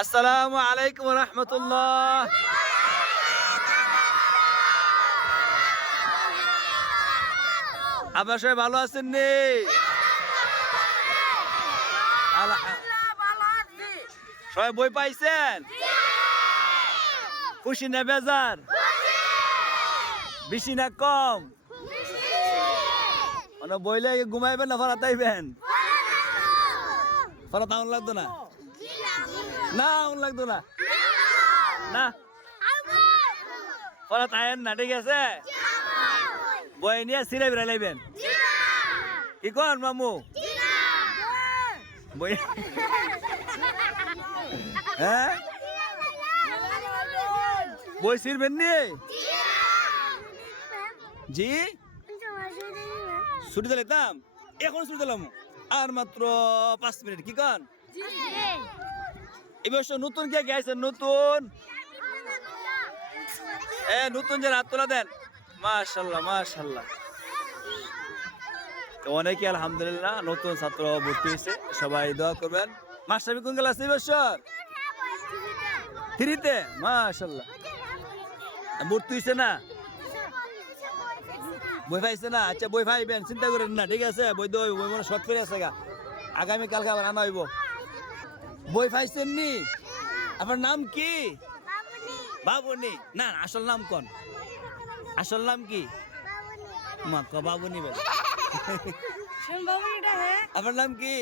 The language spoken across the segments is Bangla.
আসসালামু আলাইকুম রহমতুল্লাহ। আপনার সবাই ভালো আছেন নি? সবাই বই পাইছেন? খুশি না বেজার? বেশি না কম? মানে বইলে ঘুমাইবেন না ফরাত আইবেন? ফরাত আউন লাগতো না? না আউন লাগতো না? না ফরাত আয়েন না, ঠিক আছে? বই নিয়ে সিরে বেড়াই লাইবেন কি কন মামু? বই হ্যাঁ বই ছিড়বেন নি? জি ছুটি দিলাম, এখন ছুটি দিলাম আর মাত্র 5 মিনিট। কি কন? এবার নতুন কে গেছেন? নতুন নতুন যে রাত তোলা দেন, মাশাল্লাহ মাশাল্লাহ। তো অনেকে আলহামদুলিল্লাহ নতুন ছাত্র ভর্তি হয়েছে, সবাই দোয়া করবেন। মাস্টার কোন ক্লাসে এই বছর? 3-তে? মাশাল্লাহ। ভর্তি হয়েছে না? বই পাইছে না? আচ্ছা বই পাইবেন, চিন্তা করেন না, ঠিক আছে? বই দই বই মনে শর্ট করে আছে গা, আগামী কালকে আবার আনা হইব। বই পাইছেন নি? আপনার নাম কি? বাবুনি? না আসল নাম কোন? আসল নাম কি? মা ক বাবুনি বল। আপনার নাম কি?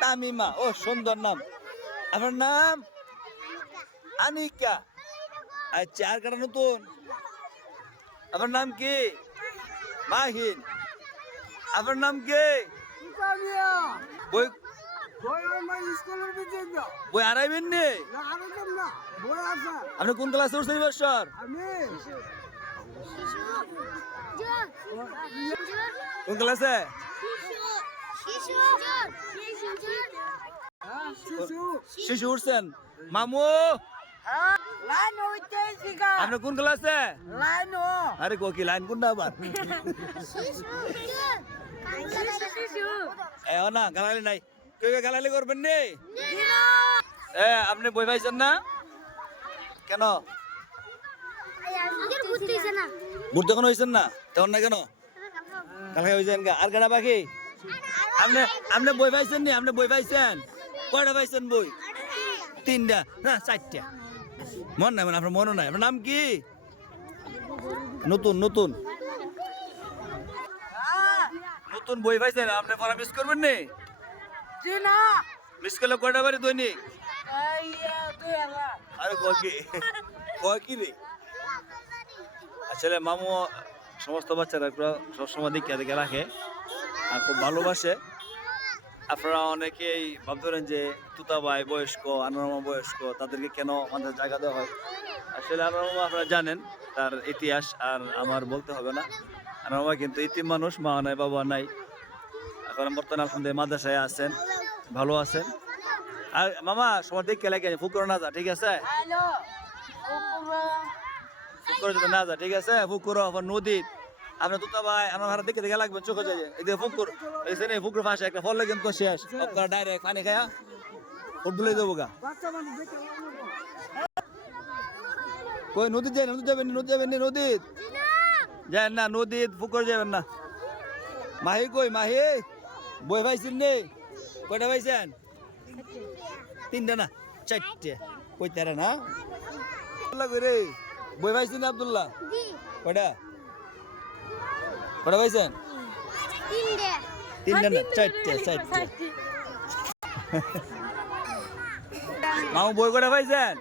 তামিমা। ও সুন্দর নাম। আপনার নাম? আনিকা। আচ্ছা আর কাটা নতুন? আপনার নাম কি? মাহিন। আপনার নাম কি? বই বই আড়াইবেন নি? আপনি কোন ক্লাসে উঠছেন বছর? কোন ক্লাসে? শিশু উঠছেন। মামু আপনি কোন ক্লাসে? আরে কি লাইন কোনটা আবার? না গালালি নাই, কেউ গালালি করবেন নি? আপনি বই পাইছেন না কেন? ভর্তি এখন হয়েছেন না তখন না কেন? কালকে হয়েছেন গা আর কেনা বাকি? আপনি আপনি বই পাইছেন নি? আপনি বই পাইছেন? কয়টা পাইছেন বই? 3টা না 4টা? মন নাই, মানে আপনার মনও নাই। আপনার নাম কি? নতুন নতুন নতুন বই পাইছেন, আপনি পড়া মিস করবেন নি? মিস করলে কয়টা বাড়ি দৈনিক? আরে কি রে? আসলে মামু সমস্ত বাচ্চারা সবসময় দেখে রাখে আর খুব ভালোবাসে। আপনারা অনেকেই ভাবতেন যে তুতা ভাই বয়স্ক, আনোয়ার বয়স্ক, তাদেরকে কেন আমাদের জায়গা দেওয়া হয়? আসলে আনোয়ার আপনারা জানেন তার ইতিহাস আর আমার বলতে হবে না। আনোয়ার কিন্তু ইতিম মানুষ, মা নাই বাবা নাই, এখন বর্তমানে আলহামদুলিল্লাহ মাদ্রাসায় আছেন, ভালো আছেন। আর মামা সবার দেখে লাগে ফুকুর না যা, ঠিক আছে? ফুকুর যদি না যা, ঠিক আছে? ফুকুর আবার নদী আপনার দুটা ভাই আমার ভাড়া দেখে লাগবেন, চোখে যায় এই পুকুর, এই পুকুর পাশে একটা ফল কিন্তু শেষ আপনারা ডাইরেক্ট পানি খায়া ফুট দুলে দেবো গা। কই নদী যায়? নদী যাবেন? নদী যাবেন? নদী যায় না, নদী পুকুর যাবেন না। মাহি কই? মাহি বই পাইছেন নি? কয়টা পাইছেন? 3টা না 4টে? কই তারা না রে বই পাইছেন আব্দুল্লাহ? কয়টা কয়টা পাইছেন? 3টা না 4টে? মামু বই কয়টা পাইছেন?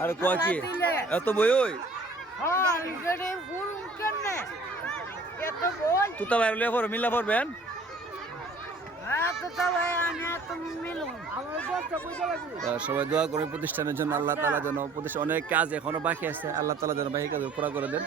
আর কয় কি এত বই? ওই তুতা ভাই মিল্লা পড়বেন? সবাই দোয়া করে প্রতিষ্ঠানের জন্য, আল্লাহ তাআলা যেন প্রতিষ্ঠান অনেক কাজ এখনো বাকি আছে, আল্লাহ তাআলা যেন বাকি কাজ পুরা করে দেন।